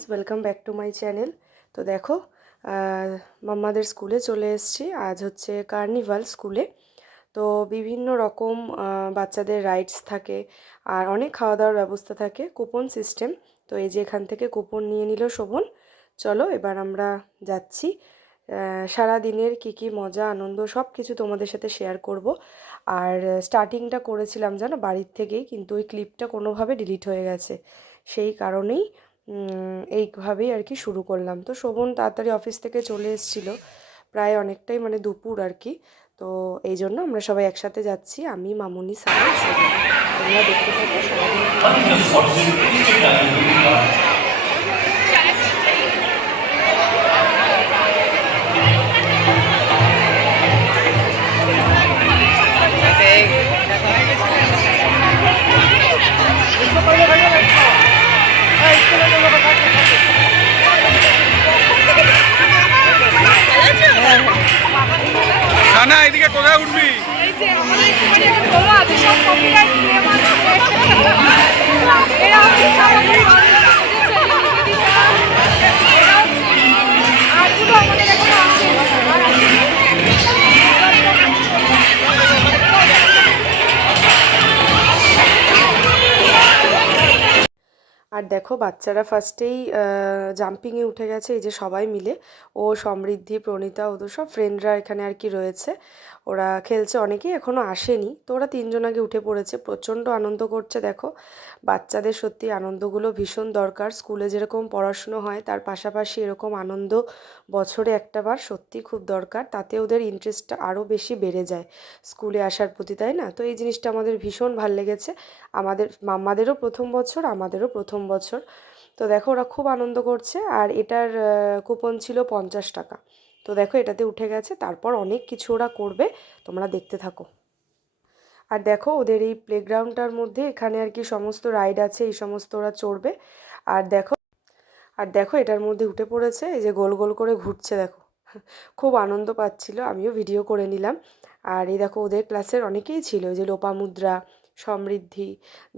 Friends, welcome back to my channel. তো দেখো, মাম্মাদের স্কুলে চলে এসেছি। আজ হচ্ছে কার্নিভাল স্কুলে। তো বিভিন্ন রকম বাচ্চাদের রাইডস থাকে আর অনেক খাওয়া দাওয়ার ব্যবস্থা থাকে, কুপন সিস্টেম। তো এই যে এখান থেকে কুপন নিয়ে নিল শোভন। চলো এবার আমরা যাচ্ছি। সারা দিনের কী মজা আনন্দ সব কিছু তোমাদের সাথে শেয়ার করব। আর স্টার্টিংটা করেছিলাম জানো বাড়ির থেকেই, কিন্তু ওই ক্লিপটা কোনোভাবে ডিলিট হয়ে গেছে। সেই কারণেই এইভাবেই আর কি শুরু করলাম। তো শোভন তাড়াতাড়ি অফিস থেকে চলে এসেছিলো, প্রায় অনেকটাই মানে দুপুর আর কি। তো এই জন্য আমরা সবাই একসাথে যাচ্ছি, আমি, মামুনি, সারা, শোভন। তোমরা দেখতে থাকো সারাদিন। না এদিকে কোথায় উঠবি? আর দেখো বাচ্চারা ফার্স্টেই জাম্পিংয়ে উঠে গেছে, এই যে সবাই মিলে। ও, সমৃদ্ধি, প্রণীতা, ওদের সব ফ্রেন্ডরা এখানে আর কি রয়েছে, ওরা খেলছে। অনেকেই এখনও আসেনি, তো ওরা তিনজন আগে উঠে পড়েছে, প্রচণ্ড আনন্দ করছে। দেখো বাচ্চাদের সত্যি আনন্দগুলো ভীষণ দরকার। স্কুলে যেরকম পড়াশুনো হয় তার পাশাপাশি এরকম আনন্দ বছরে একটা বার সত্যি খুব দরকার। তাতে ওদের ইন্টারেস্টটা আরও বেশি বেড়ে যায় স্কুলে আসার প্রতি, তাই না? তো এই জিনিসটা আমাদের ভীষণ ভাল লেগেছে। আমাদের মাম্মাদেরও প্রথম বছর, আমাদেরও প্রথম বছর। তো দেখো ওরা খুব আনন্দ করছে। আর এটার কুপন ছিল 50 টাকা। তো দেখো এটাতে উঠে গেছে, তারপর অনেক কিছু ওরা করবে, তোমরা দেখতে থাকো। আর দেখো ওদের এই প্লেগ্রাউন্ডটার মধ্যে এখানে আর কি সমস্ত রাইড আছে, এই সমস্ত ওরা চড়বে। আর দেখো এটার মধ্যে উঠে পড়েছে, এই যে গোল গোল করে ঘুরছে দেখো। খুব আনন্দ পাচ্ছিল, আমিও ভিডিও করে নিলাম। আর এই দেখো ওদের ক্লাসের অনেকেই ছিল, যে লোপামুদ্রা, সমৃদ্ধি।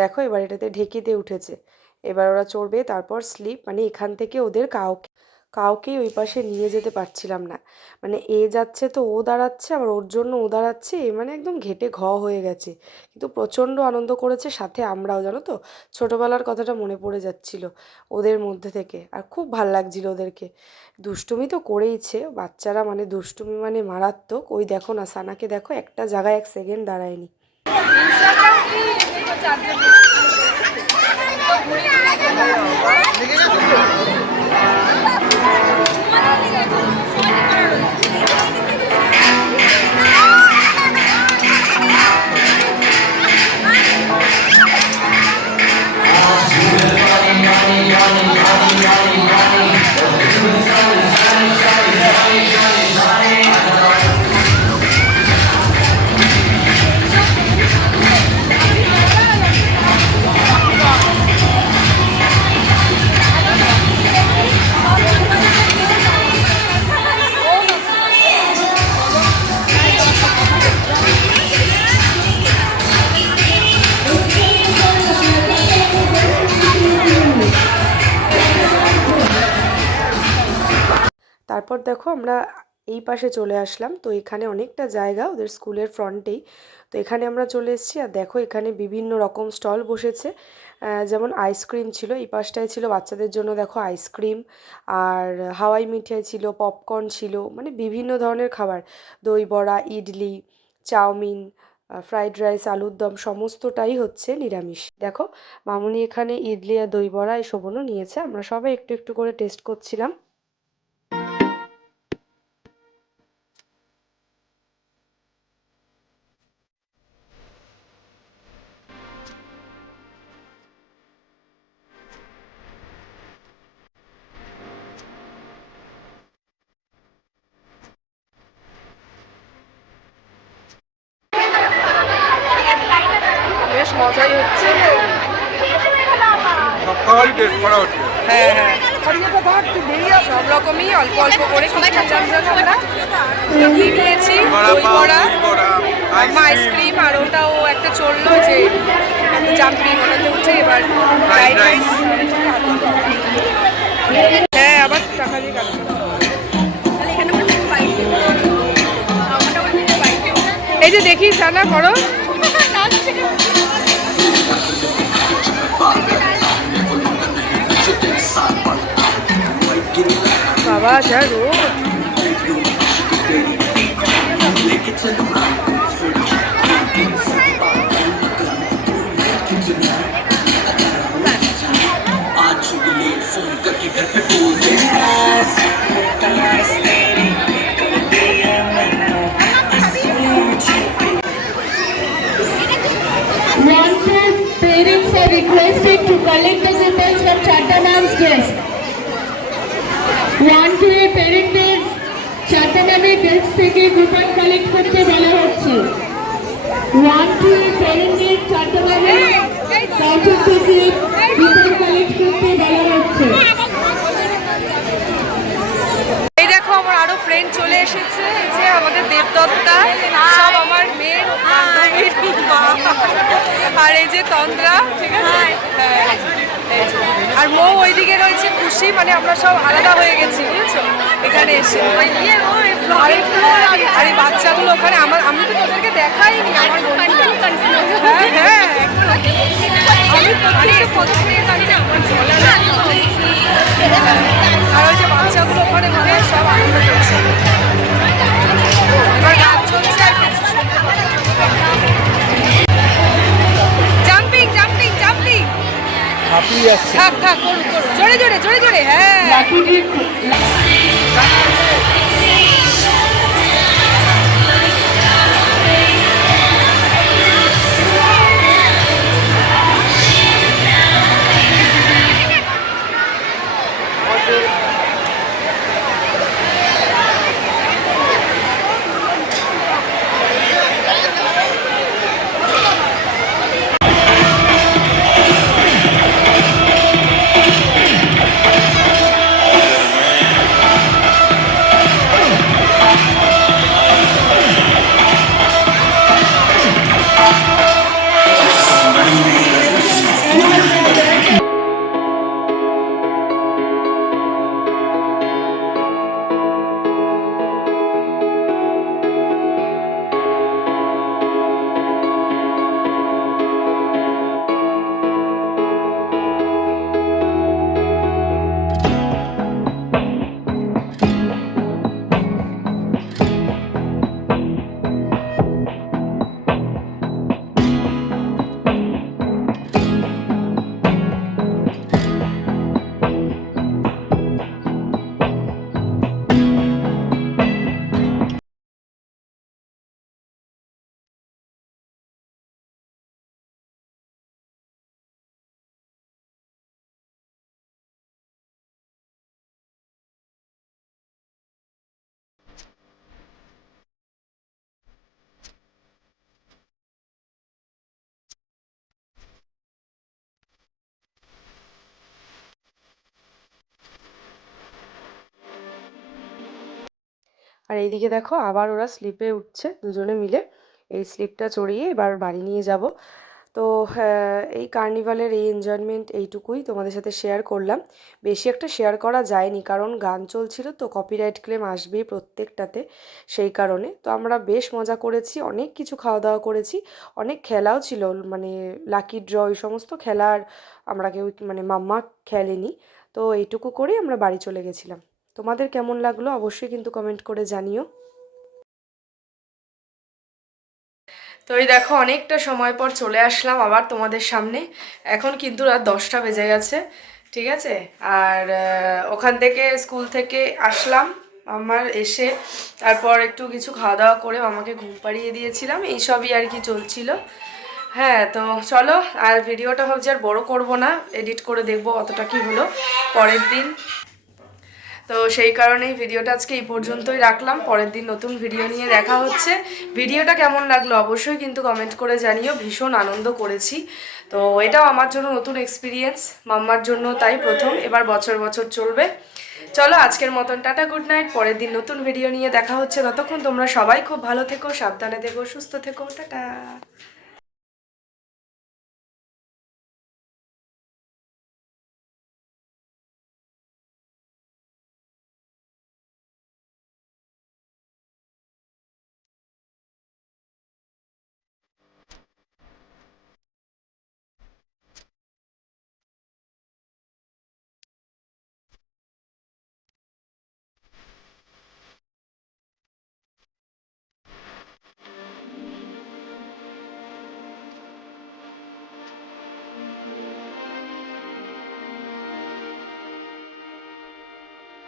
দেখো এবার এটাতে ঢেকিতে উঠেছে। এবার ওরা চড়বে, তারপর স্লিপ, মানে এখান থেকে ওদের কাউকেই ওই পাশে নিয়ে যেতে পারছিলাম না। মানে এ যাচ্ছে তো ও দাঁড়াচ্ছে, আবার ওর জন্য ও দাঁড়াচ্ছে, মানে একদম ঘেটে হয়ে গেছে। কিন্তু প্রচণ্ড আনন্দ করেছে, সাথে আমরাও, জানো তো, ছোটোবেলার কথাটা মনে পড়ে যাচ্ছিল ওদের মধ্যে থেকে। আর খুব ভাল লাগছিল ওদেরকে। দুষ্টুমি তো করেইছে বাচ্চারা, মানে দুষ্টুমি মানে মারাত্মক। ওই দেখো না, সানাকে দেখো একটা জায়গায় 1 সেকেন্ড দাঁড়ায়নি। তারপর দেখো আমরা এই পাশে চলে আসলাম। তো এখানে অনেকটা জায়গা ওদের স্কুলের ফ্রন্টেই। তো এখানে আমরা চলে এসেছি। আর দেখো এখানে বিভিন্ন রকম স্টল বসেছে। যেমন আইসক্রিম ছিল, এই পাশটায় ছিল বাচ্চাদের জন্য দেখো আইসক্রিম, আর হাওয়াই মিঠাই ছিল, পপকর্ন ছিল, মানে বিভিন্ন ধরনের খাবার, দই বড়া, ইডলি, চাউমিন, ফ্রাইড রাইস, আলুর দম, সমস্তটাই হচ্ছে নিরামিষ। দেখো মামুনি এখানে ইডলি আর দই বড়া এসবও নিয়েছে। আমরা সবাই একটু একটু করে টেস্ট করছিলাম। বেশ মজাই হচ্ছে। সব খাবারই টেস্ট করা হচ্ছে। হ্যাঁ হ্যাঁ, সব রকমই অল্প অল্প করে আমরা ইডলি নিয়েছি, দই বড়া, আইসক্রিম, আর ওটাও একটা চললো যে জাম্পিং, ওটাতে উঠে এবার ফ্রাইড রাইস। হ্যাঁ আবার টাকা দিয়ে কাটতে হবে। এই যে দেখি সানা করো। বাবা যা রোদ। Parents are requested to collect the coupons from Chattanam's desk. ওয়ানটুয়ে পেরেন্টদের চাটানামের ডেস্ক থেকে কুপন কালেক্ট করতে বলা হচ্ছে। ওয়ানটুয়ে পেরেন্টদের চাটানামের কাউন্টার থেকে কুপন কালেক্ট করতে বলা হচ্ছে। এই দেখো আমার আরো ফ্রেন্ড চলে এসেছে, এই যে আমাদের দেবদত্তা, সব আমার মেয়ের বান্ধবীর মা, আর এই যে তন্দ্রা, ঠিক আছে, হ্যাঁ, এই যে। আর মৌ ওইদিকে রয়েছে খুশি, মানে আমরা সব আলাদা হয়ে গেছি বুঝেছো এখানে এসে। আর এই বাচ্চাগুলো ওখানে আমি তো তোদেরকে দেখাইনি আমার বন্ধুরা। হ্যাঁ হ্যাঁ আমি আর ওই যে বাচ্চাগুলো ওখানে ঘুরে সব আনন্দ করছে। এবার গান চলছে আর কিছু শুনতে পাচ্ছি। জাম্পিং জাম্পিং জাম্পিং থাক থাক করু করু জোরে জোরে জোরে জোরে হ্যাঁ। আর এইদিকে দেখো আবার ওরা স্লিপে উঠছে দুজনে মিলে। এই স্লিপটা চড়িয়ে এবার বাড়ি নিয়ে যাব। তো এই কার্নিভালের এই এনজয়মেন্ট এইটুকুই তোমাদের সাথে শেয়ার করলাম। বেশি একটা শেয়ার করা যায়নি কারণ গান চলছিল তো কপিরাইট ক্লেম আসবেই প্রত্যেকটাতে, সেই কারণে। তো আমরা বেশ মজা করেছি, অনেক কিছু খাওয়া দাওয়া করেছি, অনেক খেলাও ছিল, মানে লাকি ড্র এই সমস্ত খেলার আমরা কেউ মানে মাম্মা খেলেনি। তো এইটুকু করেই আমরা বাড়ি চলে গেছিলাম। তোমাদের কেমন লাগলো অবশ্যই কিন্তু কমেন্ট করে জানিও। তো এই দেখো অনেকটা সময় পর চলে আসলাম আবার তোমাদের সামনে। এখন কিন্তু রাত 10টা বেজে গেছে, ঠিক আছে। আর ওখান থেকে স্কুল থেকে আসলাম আমার, এসে তারপর একটু কিছু খাওয়া দাওয়া করে আমাকে ঘুম পাড়িয়ে দিয়েছিলাম, এইসবই আর কি চলছিল। হ্যাঁ তো চলো, আর ভিডিওটা ভাবছি আর বড় করব না, এডিট করে দেখবো কতটা কি হলো পরের দিন। তো সেই কারণেই ভিডিওটা আজকে এই পর্যন্তই রাখলাম, পরের দিন নতুন ভিডিও নিয়ে দেখা হচ্ছে। ভিডিওটা কেমন লাগলো অবশ্যই কিন্তু কমেন্ট করে জানিও। ভীষণ আনন্দ করেছি, তো এটাও আমার জন্য নতুন এক্সপিরিয়েন্স, মাম্মার জন্য তাই প্রথম, এবার বছর বছর চলবে। চলো আজকের মতন টাটা, গুড নাইট। পরের দিন নতুন ভিডিও নিয়ে দেখা হচ্ছে, ততক্ষণ তোমরা সবাই খুব ভালো থেকো, সাবধানে থেকো, সুস্থ থেকো, টাটা।